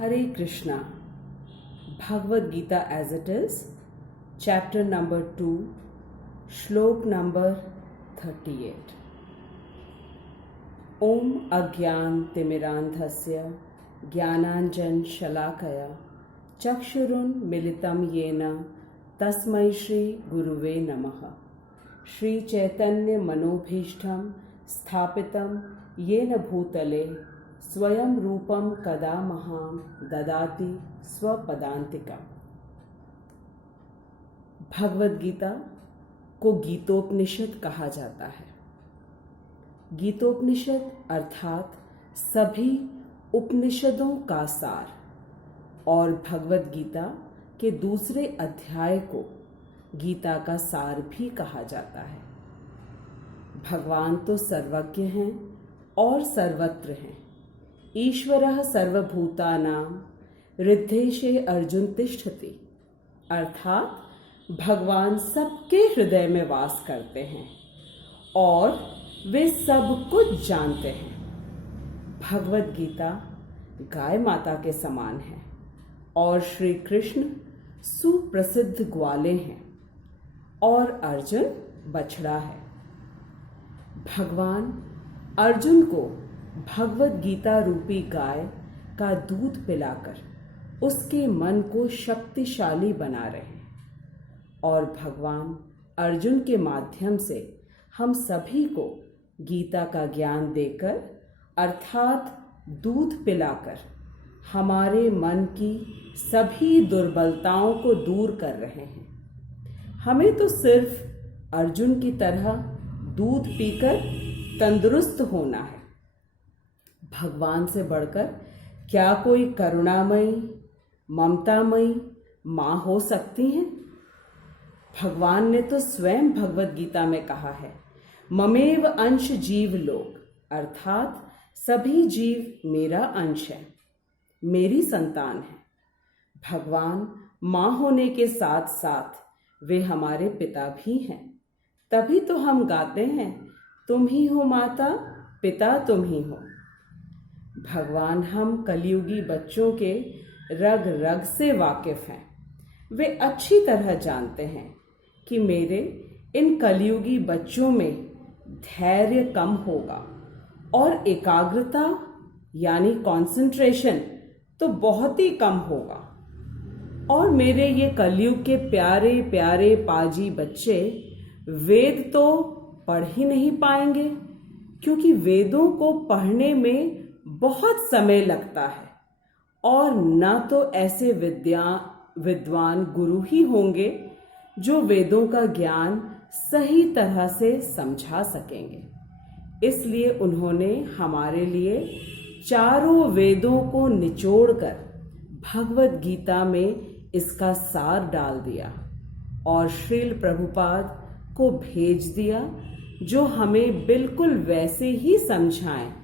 Hare Krishna. Bhagavad Gita as it is, chapter number 2, shlok number 38. Om Agyan Timirandhasya Jnananjan Shalakaya Chakshurun Militam Yena Tasmai Shri Guruve Namaha. Shri Chaitanya Manobhishtam Sthapitam Yena Bhutale स्वयं रूपम कदा महाम ददाति स्वपदांतिका। भगवद गीता को गीतोपनिषद कहा जाता है। गीतोपनिषद अर्थात सभी उपनिषदों का सार, और भगवद गीता के दूसरे अध्याय को गीता का सार भी कहा जाता है। भगवान तो सर्वज्ञ हैं और सर्वत्र हैं। ईश्वरः सर्वभूतानां हृद्देशे अर्जुन तिष्ठति, अर्थात भगवान सबके हृदय में वास करते हैं और वे सब कुछ जानते हैं। भगवद गीता गाय माता के समान है और श्री कृष्ण सुप्रसिद्ध ग्वाले हैं और अर्जुन बछड़ा है। भगवान अर्जुन को भगवद गीता रूपी गाय का दूध पिलाकर उसके मन को शक्तिशाली बना रहे हैं और भगवान अर्जुन के माध्यम से हम सभी को गीता का ज्ञान देकर अर्थात दूध पिलाकर हमारे मन की सभी दुर्बलताओं को दूर कर रहे हैं। हमें तो सिर्फ अर्जुन की तरह दूध पीकर तंदुरुस्त होना है। भगवान से बढ़कर क्या कोई करुणामयी ममतामयी माँ हो सकती हैं? भगवान ने तो स्वयं भगवद गीता में कहा है, ममेव अंश जीव लोक, अर्थात सभी जीव मेरा अंश है, मेरी संतान है। भगवान माँ होने के साथ साथ वे हमारे पिता भी हैं। तभी तो हम गाते हैं, तुम ही हो माता, पिता तुम ही हो। भगवान हम कलयुगी बच्चों के रग रग से वाकिफ हैं। वे अच्छी तरह जानते हैं कि मेरे इन कलयुगी बच्चों में धैर्य कम होगा और एकाग्रता यानी कंसंट्रेशन तो बहुत ही कम होगा, और मेरे ये कलयुग के प्यारे प्यारे पाजी बच्चे वेद तो पढ़ ही नहीं पाएंगे, क्योंकि वेदों को पढ़ने में बहुत समय लगता है और न तो ऐसे विद्वान गुरु ही होंगे जो वेदों का ज्ञान सही तरह से समझा सकेंगे। इसलिए उन्होंने हमारे लिए चारों वेदों को निचोड़कर भगवद गीता में इसका सार डाल दिया और श्रील प्रभुपाद को भेज दिया, जो हमें बिल्कुल वैसे ही समझाएं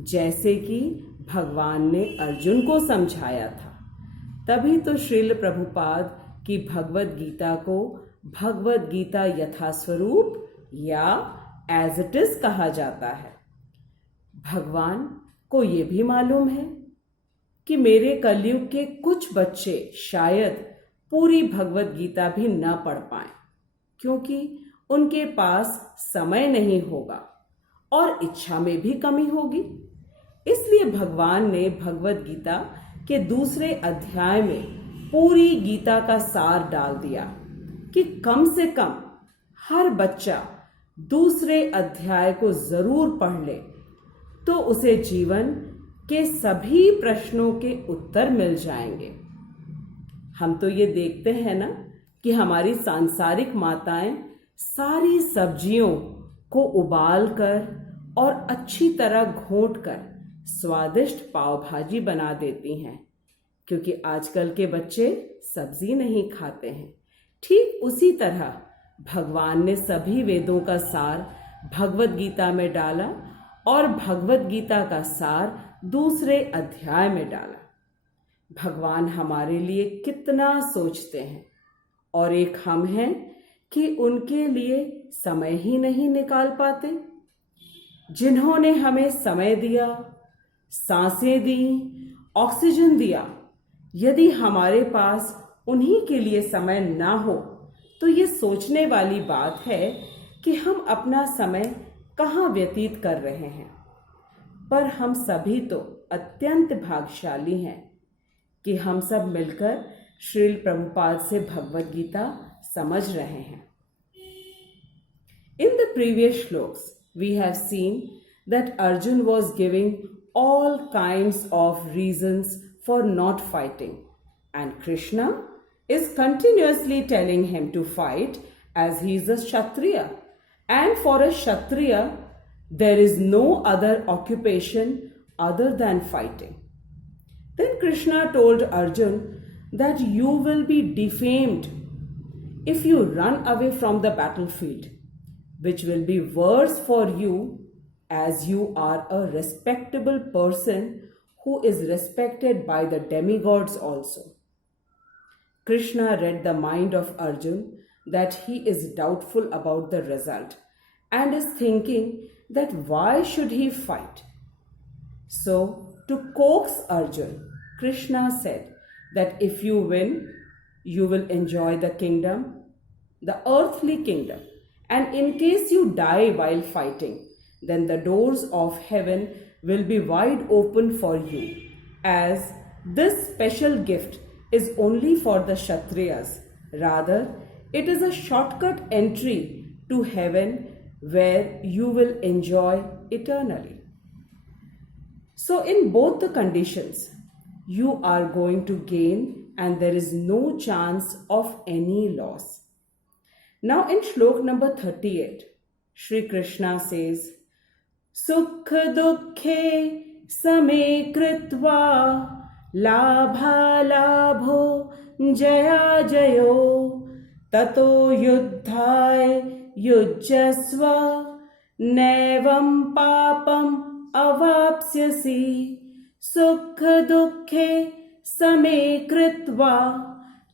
जैसे कि भगवान ने अर्जुन को समझाया था। तभी तो श्रील प्रभुपाद की भगवद गीता को भगवद गीता यथास्वरूप या एज इट इज कहा जाता है। भगवान को ये भी मालूम है कि मेरे कलयुग के कुछ बच्चे शायद पूरी भगवद गीता भी न पढ़ पाएं, क्योंकि उनके पास समय नहीं होगा और इच्छा में भी कमी होगी। इसलिए भगवान ने भगवद गीता के दूसरे अध्याय में पूरी गीता का सार डाल दिया कि कम से कम हर बच्चा दूसरे अध्याय को जरूर पढ़ ले, तो उसे जीवन के सभी प्रश्नों के उत्तर मिल जाएंगे। हम तो ये देखते हैं ना कि हमारी सांसारिक माताएं सारी सब्जियों को उबालकर और अच्छी तरह घोंटकर स्वादिष्ट पाव भाजी बना देती हैं, क्योंकि आजकल के बच्चे सब्जी नहीं खाते हैं। ठीक उसी तरह भगवान ने सभी वेदों का सार भगवद गीता में डाला और भगवद गीता का सार दूसरे अध्याय में डाला। भगवान हमारे लिए कितना सोचते हैं, और एक हम हैं कि उनके लिए समय ही नहीं निकाल पाते। जिन्होंने हमें समय दिया, सांसें दी, ऑक्सीजन दिया, यदि हमारे पास उन्हीं के लिए समय ना हो तो ये सोचने वाली बात है कि हम अपना समय कहाँ व्यतीत कर रहे हैं। पर हम सभी तो अत्यंत भाग्यशाली हैं कि हम सब मिलकर श्रील प्रभुपाद से भगवत गीता समझ रहे हैं। In the previous shloks, we have seen that Arjun was giving all kinds of reasons for not fighting, and Krishna is continuously telling him to fight as he is a Kshatriya. And for a Kshatriya, there is no other occupation other than fighting. Then Krishna told Arjun that you will be defamed if you run away from the battlefield, which will be worse for you as you are a respectable person who is respected by the demigods also. Krishna read the mind of Arjun that he is doubtful about the result and is thinking that why should he fight? So, to coax Arjun, Krishna said that if you win, you will enjoy the kingdom, the earthly kingdom, and in case you die while fighting, then the doors of heaven will be wide open for you, as this special gift is only for the Kshatriyas. Rather, it is a shortcut entry to heaven where you will enjoy eternally. So, in both the conditions, you are going to gain and there is no chance of any loss. Now, in shlok number 38, Shri Krishna says, Sukha dukhe same kritva labha labho jaya jayo tato yuddhai yujjasva nevam papam avapsyasi sukha dukhe same kritva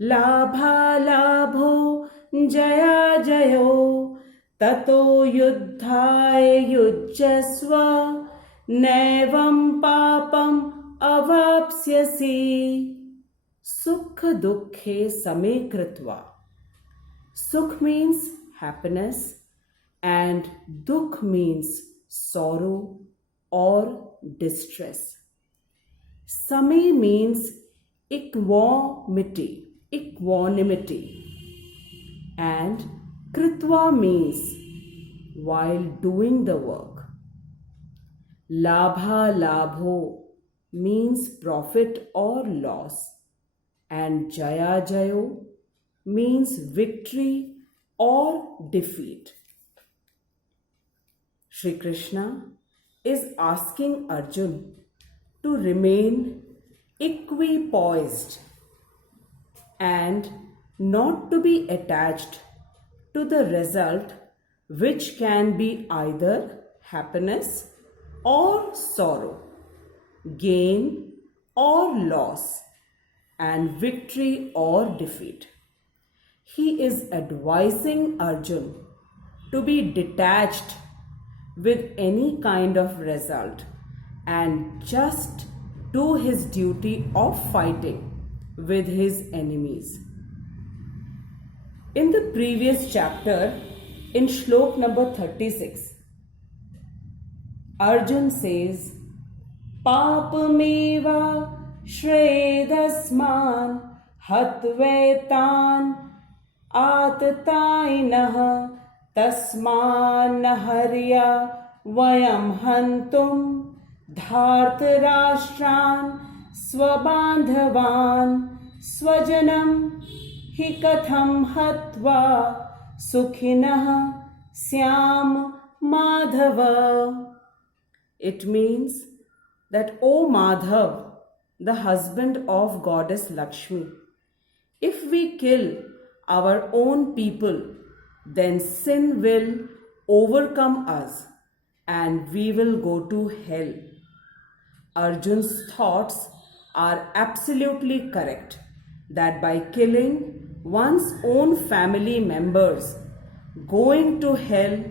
labha labho jaya jayo tato yuddhai yujjasva nevam papam avapsyasi sukha dukhe same kritva. Sukh means happiness and dukh means sorrow or distress. Same means equanimity, and kritva means while doing the work. Labha labho means profit or loss, and jaya jayo means victory or defeat. Shri Krishna is asking Arjun to remain equipoised and not to be attached to the result, which can be either happiness or sorrow, gain or loss, and victory or defeat. He is advising Arjun to be detached with any kind of result and just do his duty of fighting with his enemies. In the previous chapter, in shlok number 36, Arjun says, Papameva shredasman hatvetan atatainah tasman harya vayam hantum dhartarashtran swabandhavan swajanam hi katham hatva sukhinah syam madhava. It means that, O Madhav, the husband of goddess Lakshmi, if we kill our own people, then sin will overcome us and we will go to hell. Arjun's thoughts are absolutely correct that by killing one's own family members, going to hell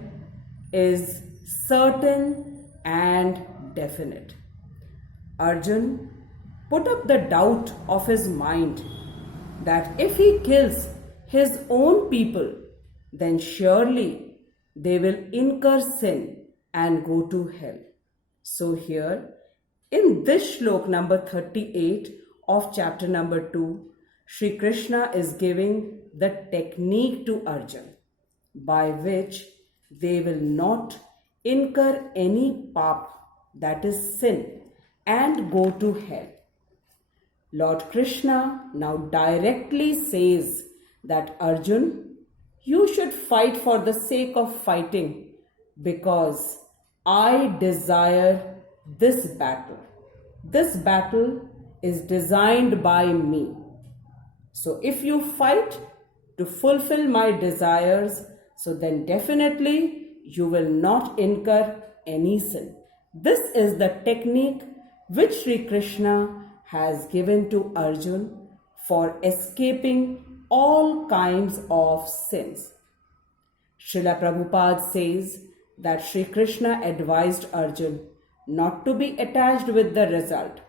is certain and definite. Arjun put up the doubt of his mind that if he kills his own people, then surely they will incur sin and go to hell. So here, in this shlok number 38 of chapter number 2, Sri Krishna is giving the technique to Arjun by which they will not incur any pap, that is sin, and go to hell. Lord Krishna now directly says that Arjun, you should fight for the sake of fighting because I desire this battle. This battle is designed by me. So if you fight to fulfill my desires, so then definitely you will not incur any sin. This is the technique which Sri Krishna has given to Arjun for escaping all kinds of sins. Srila Prabhupada says that Sri Krishna advised Arjun not to be attached with the result.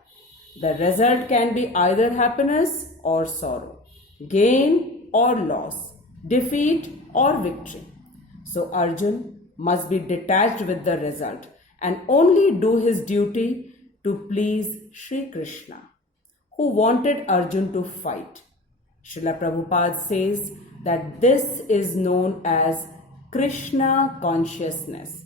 The result can be either happiness or sorrow, gain or loss, defeat or victory. So Arjun must be detached with the result and only do his duty to please Sri Krishna, who wanted Arjun to fight. Srila Prabhupada says that this is known as Krishna consciousness.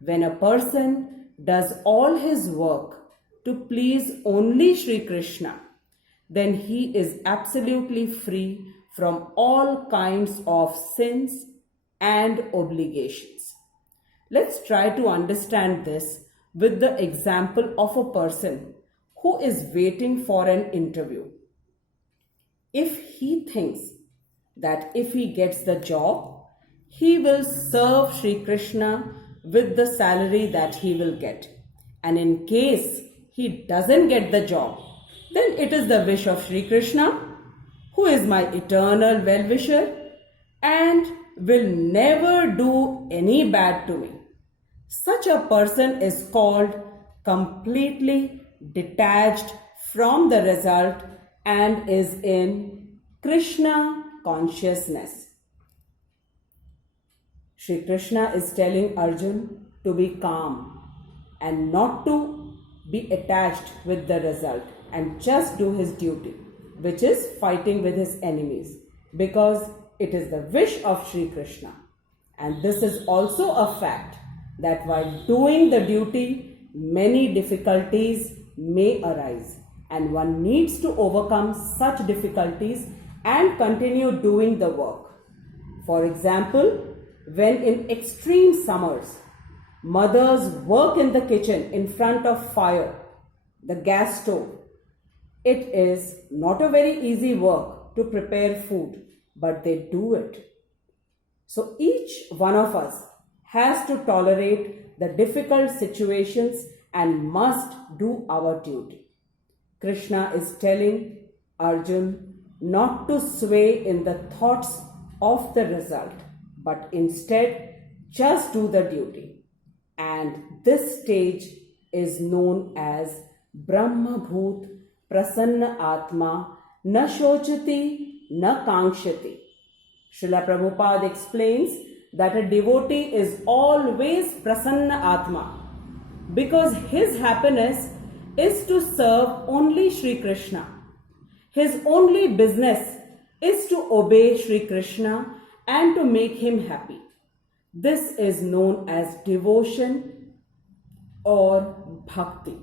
When a person does all his work to please only Sri Krishna, then he is absolutely free from all kinds of sins and obligations. Let's try to understand this with the example of a person who is waiting for an interview. If he thinks that if he gets the job, he will serve Sri Krishna with the salary that he will get, and in case he doesn't get the job, then it is the wish of Sri Krishna, who is my eternal well-wisher and will never do any bad to me. Such a person is called completely detached from the result and is in Krishna consciousness. Sri Krishna is telling Arjun to be calm and not to be attached with the result and just do his duty, which is fighting with his enemies, because it is the wish of Sri Krishna. And this is also a fact that while doing the duty, many difficulties may arise, and one needs to overcome such difficulties and continue doing the work. For example, when in extreme summers, mothers work in the kitchen in front of fire, the gas stove, it is not a very easy work to prepare food, but they do it. So each one of us has to tolerate the difficult situations and must do our duty. Krishna is telling Arjun not to sway in the thoughts of the result, but instead just do the duty. And this stage is known as Brahma Bhut Prasanna Atma Na Shochati Na Kankshati. Srila Prabhupada explains that a devotee is always Prasanna Atma because his happiness is to serve only Sri Krishna. His only business is to obey Sri Krishna and to make him happy. This is known as devotion or bhakti.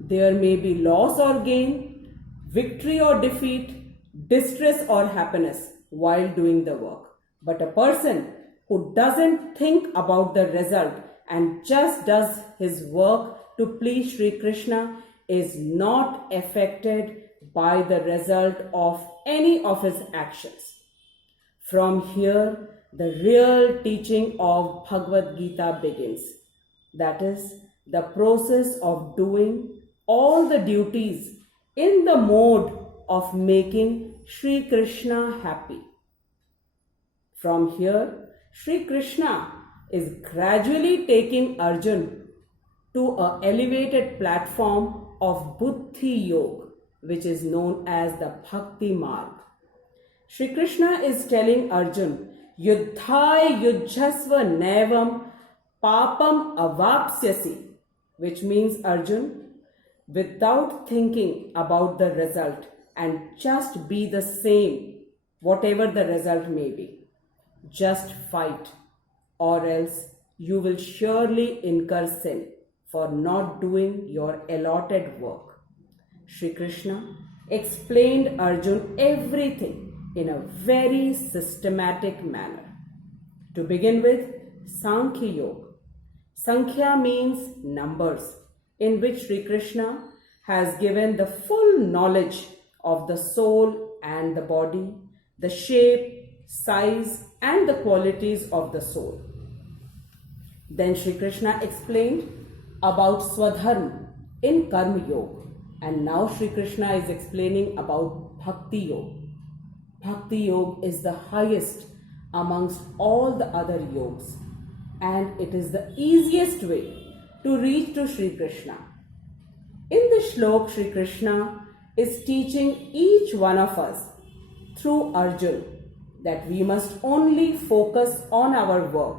There may be loss or gain, victory or defeat, distress or happiness while doing the work. But a person who doesn't think about the result and just does his work to please Sri Krishna is not affected by the result of any of his actions. From here, the real teaching of Bhagavad Gita begins. That is, the process of doing all the duties in the mode of making Sri Krishna happy. From here, Sri Krishna is gradually taking Arjun to an elevated platform of Buddhi Yoga, which is known as the Bhakti Marg. Shri Krishna is telling Arjun, Yuddhai yujhasva nevam papam avapsyasi, which means Arjun, without thinking about the result and just be the same, whatever the result may be. Just fight, or else you will surely incur sin for not doing your allotted work. Shri Krishna explained Arjun everything in a very systematic manner. To begin with, Sankhya Yoga. Sankhya means numbers, in which Shri Krishna has given the full knowledge of the soul and the body, the shape, size, and the qualities of the soul. Then Shri Krishna explained about Swadharma in Karma Yoga, and now Shri Krishna is explaining about Bhakti Yoga. Bhakti Yoga is the highest amongst all the other yogas, and it is the easiest way to reach to Shri Krishna. In this shlok, Shri Krishna is teaching each one of us through Arjun that we must only focus on our work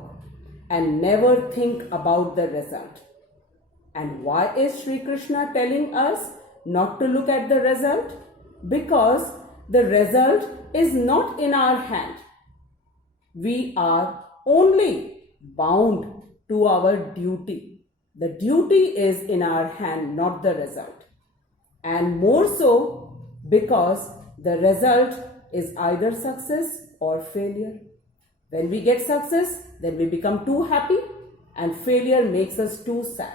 and never think about the result. And why is Shri Krishna telling us not to look at the result? Because the result is not in our hand. We are only bound to our duty. The duty is in our hand, not the result. And more so because the result is either success or failure. When we get success, then we become too happy, and failure makes us too sad.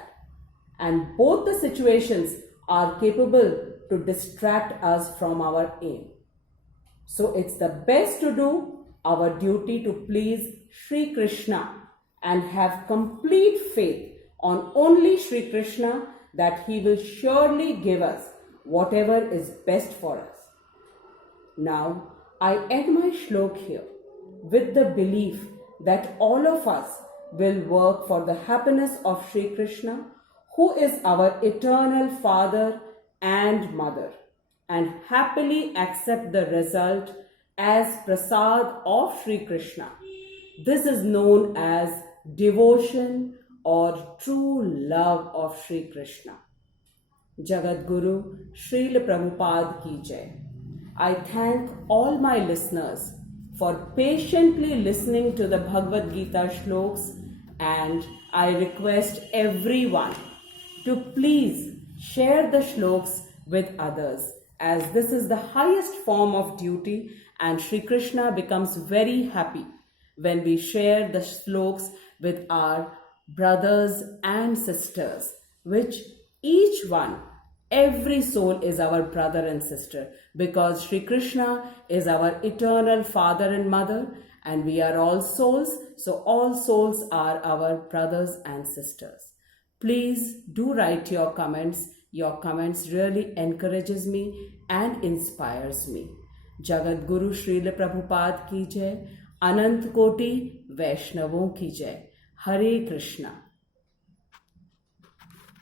And both the situations are capable to distract us from our aim. So it's the best to do our duty to please Shri Krishna and have complete faith on only Shri Krishna that he will surely give us whatever is best for us. Now, I end my shlok here with the belief that all of us will work for the happiness of Shri Krishna, who is our eternal Father and Mother, and happily accept the result as prasad of Shri Krishna. This is known as devotion or true love of Shri Krishna. Jagat Guru Srila Prabhupada Ki Jai. I thank all my listeners for patiently listening to the Bhagavad Gita shloks, and I request everyone to please share the shloks with others, as this is the highest form of duty, and Shri Krishna becomes very happy when we share the shloks with our brothers and sisters, which each one, every soul is our brother and sister, because Shri Krishna is our eternal Father and Mother, and we are all souls, so all souls are our brothers and sisters. Please do write your comments. Your comments really encourages me and inspires me. Jagat Guru Srila Prabhupada Ki Jai, Anant Koti Vaishnavon Ki Jai. Hare Krishna.